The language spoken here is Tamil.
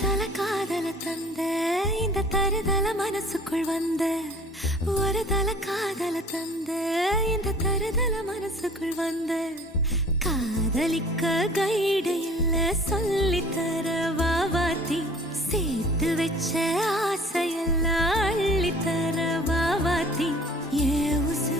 தருதல காதல தந்த இந்த தருதல மனசுக்குள் வந்த ஒரு தல காதல தந்த இந்த தருதல மனசுக்குள் வந்த காதலிக்க கைடு இல்ல சொல்லி தர வாவாத்தி சேர்த்து வச்ச ஆசையெல்லாம் அள்ளி தர வாவாத்தி ஏ உசு